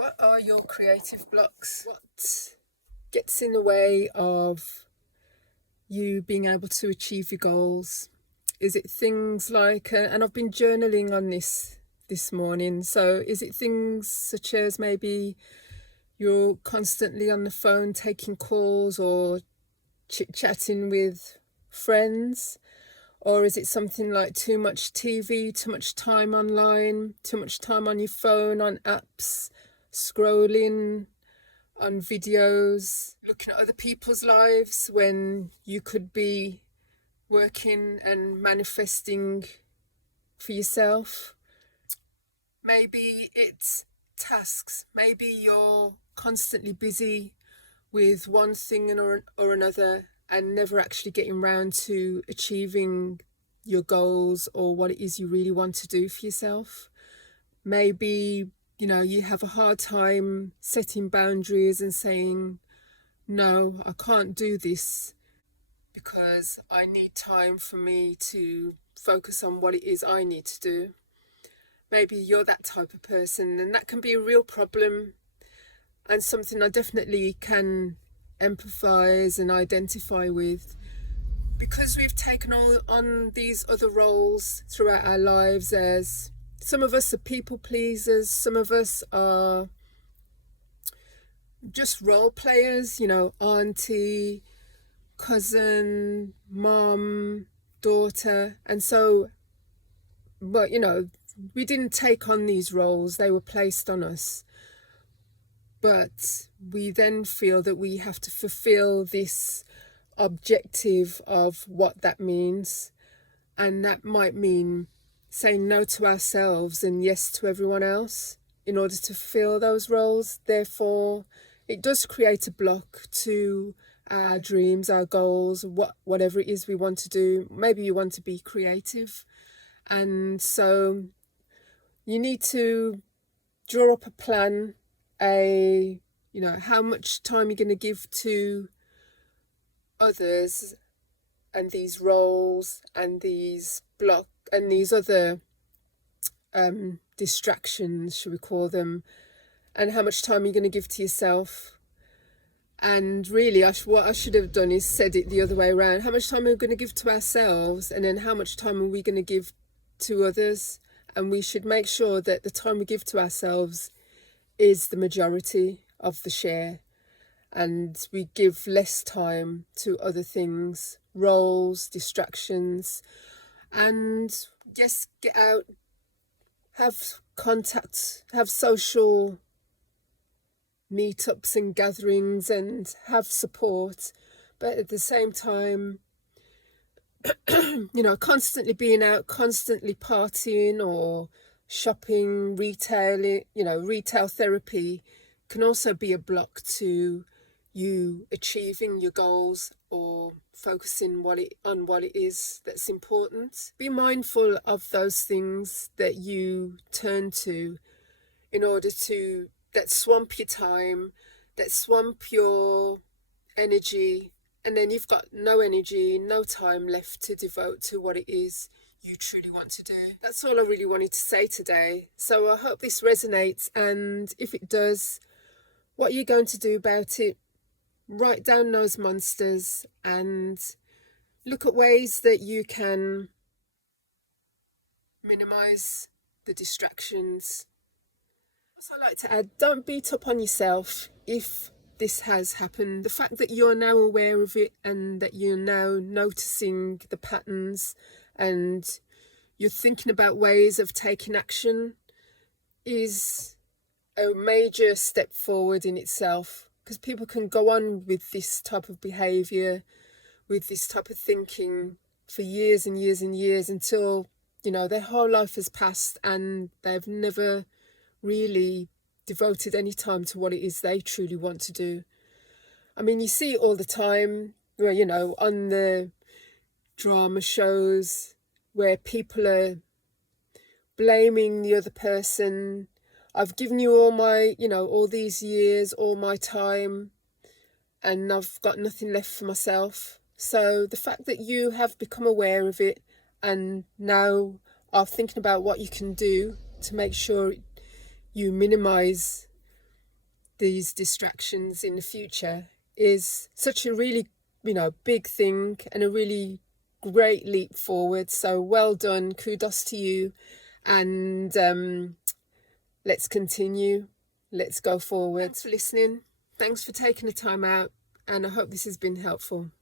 What are your creative blocks? What gets in the way of you being able to achieve your goals? Is it things like, and I've been journaling on this morning, so is it things such as maybe you're constantly on the phone taking calls or chit-chatting with friends? Or is it something like too much TV, too much time online, too much time on your phone, on apps, scrolling on videos, looking at other people's lives when you could be working and manifesting for yourself? Maybe it's tasks. Maybe you're constantly busy with one thing or another and never actually getting round to achieving your goals or what it is you really want to do for yourself. Maybe, you have a hard time setting boundaries and saying, no, I can't do this because I need time for me to focus on what it is I need to do. Maybe you're that type of person, and that can be a real problem and something I definitely can empathize and identify with, because we've taken on these other roles throughout our lives. As some of us are people pleasers, some of us are just role players, auntie, cousin, mom, daughter. And so, but we didn't take on these roles, they were placed on us. But we then feel that we have to fulfill this objective of what that means. And that might mean saying no to ourselves and yes to everyone else in order to fulfill those roles. Therefore, it does create a block to our dreams, our goals, whatever it is we want to do. Maybe you want to be creative. And so you need to draw up a plan, how much time you're going to give to others and these roles and these other distractions, should we call them, and how much time you're going to give to yourself. And really, what I should have done is said it the other way around. How much time are we going to give to ourselves, and then how much time are we going to give to others? And we should make sure that the time we give to ourselves is the majority of the share, and we give less time to other things, roles, distractions. And just get out, have contacts, have social meetups and gatherings, and have support. But at the same time, constantly being out, constantly partying or shopping, retail therapy can also be a block to you achieving your goals or focusing on what it is that's important. Be mindful of those things that you turn to in order that swamp your time, that swamp your energy, and then you've got no energy, no time left to devote to what it is you truly want to do. That's all I really wanted to say today. So I hope this resonates, and if it does, what are you going to do about it? Write down those monsters and look at ways that you can minimize the distractions. Also, I'd like to add, don't beat up on yourself if this has happened. The fact that you're now aware of it and that you're now noticing the patterns and you're thinking about ways of taking action is a major step forward in itself, because people can go on with this type of behaviour, with this type of thinking for years and years and years until, their whole life has passed and they've never really devoted any time to what it is they truly want to do. I mean, you see it all the time, on the drama shows where people are blaming the other person. I've given you all my, all these years, all my time, and I've got nothing left for myself. So the fact that you have become aware of it and now are thinking about what you can do to make sure you minimize these distractions in the future is such a really, big thing and a really great leap forward. So well done, kudos to you, and let's continue, let's go forward. Thanks for listening, thanks for taking the time out, and I hope this has been helpful.